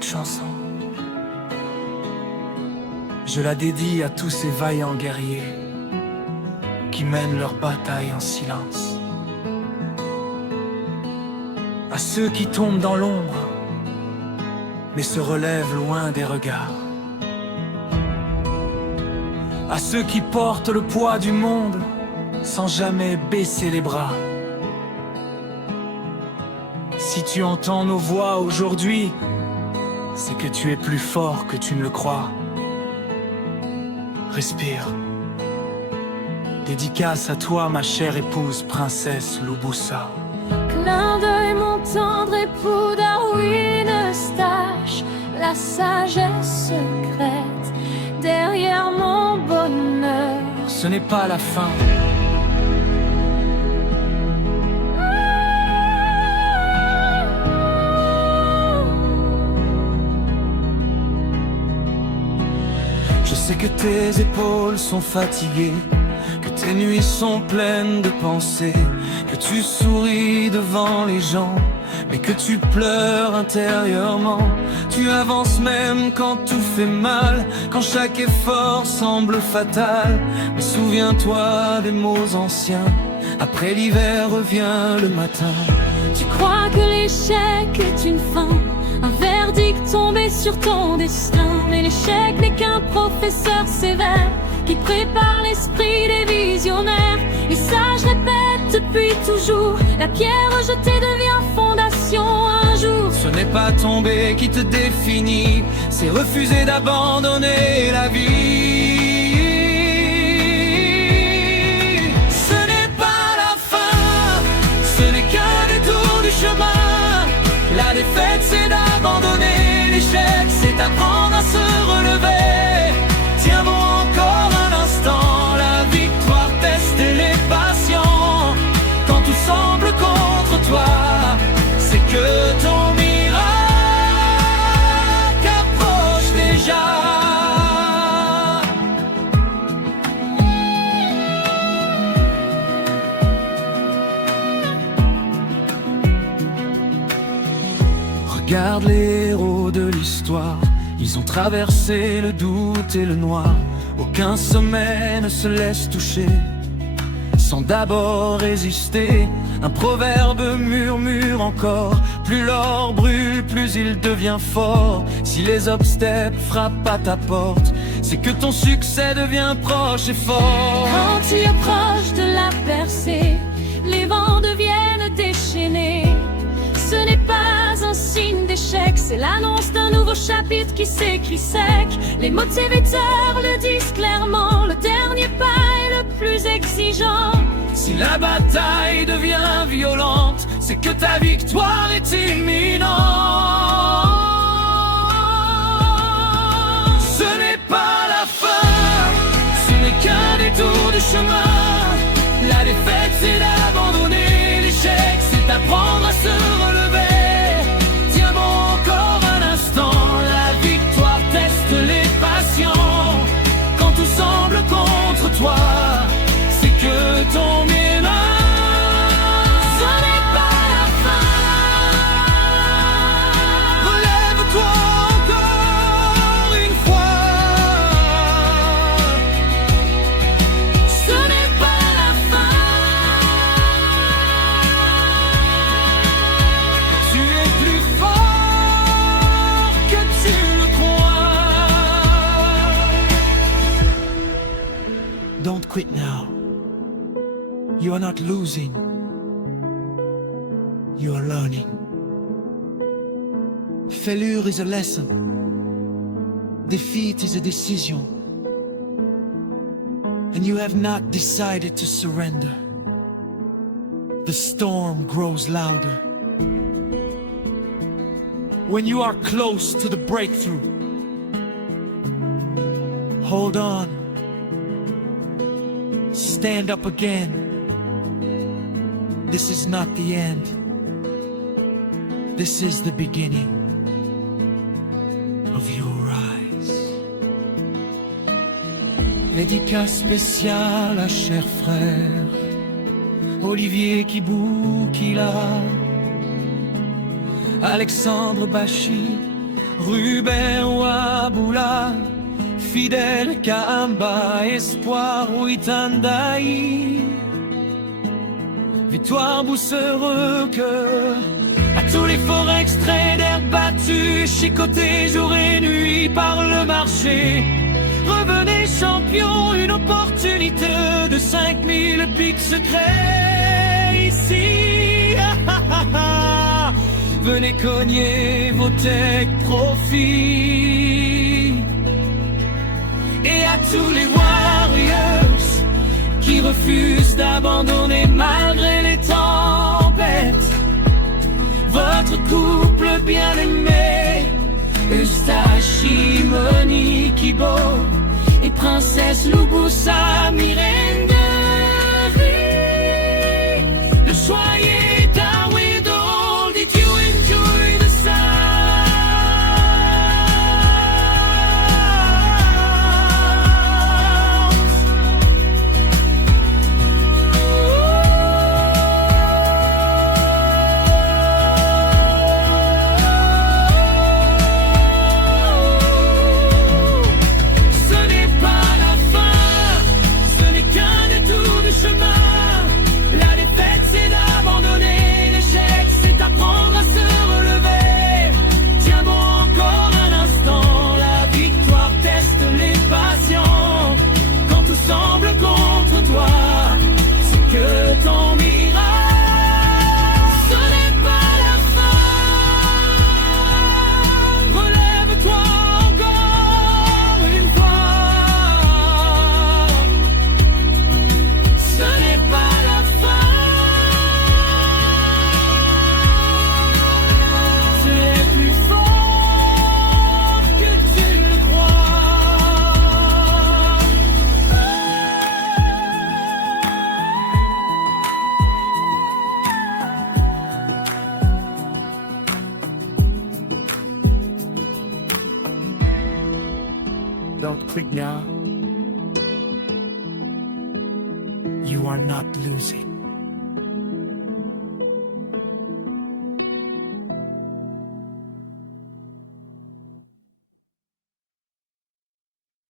cette chanson. Je la dédie à tous ces vaillants guerriers qui mènent leur bataille en silence. À ceux qui tombent dans l'ombre, mais se relèvent loin des regards. À ceux qui portent le poids du monde sans jamais baisser les bras. Si tu entends nos voix aujourd'hui, c'est que tu es plus fort que tu ne le crois. Respire. Dédicace à toi, ma chère épouse, princesse Lubusa. Clin d'œil, mon tendre époux, Darwin Eustache, la sagesse secrète derrière mon bonheur. Ce n'est pas la fin. Je sais que tes épaules sont fatiguées, que tes nuits sont pleines de pensées, que tu souris devant les gens, mais que tu pleures intérieurement. Tu avances même quand tout fait mal, quand chaque effort semble fatal. Mais souviens-toi des mots anciens, après l'hiver revient le matin. Tu crois que l'échec est une fin, un verdict tombé sur ton destin. Mais l'échec n'est qu'un professeur sévère qui prépare l'esprit des visionnaires. Et ça je répète depuis toujours, la pierre rejetée devient fondation un jour. Ce n'est pas tomber qui te définit, c'est refuser d'abandonner la vie. Ce n'est pas la fin, ce n'est qu'un détour du chemin. La défaite c'est d'abandonner, l'échec c'est apprendre à se relever. Tiens bon encore un instant, la victoire teste les patients. Quand tout semble contre toi, c'est que ton miracle approche déjà. Regarde les héros de l'histoire, ils ont traversé le doute et le noir. Aucun sommet ne se laisse toucher sans d'abord résister. Un proverbe murmure encore, plus l'or brûle, plus il devient fort. Si les obstacles frappent à ta porte, c'est que ton succès devient proche et fort. Quand tu approches de la percée, les vents deviennent déchaînés. Ce n'est pas un signe d'échec, c'est l'annonce d'un nouveau chapitre qui s'écrit sec. Les motivateurs le disent clairement, le dernier pas est le plus exigeant. Si la bataille devient violente, c'est que ta victoire est imminente. Ce n'est pas la fin, ce n'est qu'un détour du chemin. La défaite c'est d'abandonner, l'échec c'est d'apprendre à se relever. Tiens bon encore un instant, la victoire teste les patients. Quand tout semble contre toi, c'est que ton miracle, Ce n'est pas la fin. relève-toi encore une fois. Ce n'est pas la fin. Tu es plus fort que tu le crois. Don't quit now. You are not losing. You are learning. Failure is a lesson. Defeat is a decision. And you have not decided to surrender. The storm grows louder. When you are close to the breakthrough, hold on. Stand up again. This is not the end. This is the beginning of your rise. Dédicace spéciale à cher frère Olivier Kiboukila, Alexandre Bachy, Ruben Waboula, Fidel Kamba, Espoir Uitandai, Victoire Boussereux que à tous les forêts extraits d'herbe battue, chicotés jour et nuit par le marché. Revenez champion, une opportunité de 5000 pics secrets ici. Venez cogner vos tech profits. Et à tous les warriors qui refusent d'abandonner malgré les tempêtes, votre couple bien-aimé, Eustache, Monique, Kibo et Princesse Lubusa, Myrène de vie. Le choix est à Widow, did you enjoy the sound? Don't quit now. You are not losing.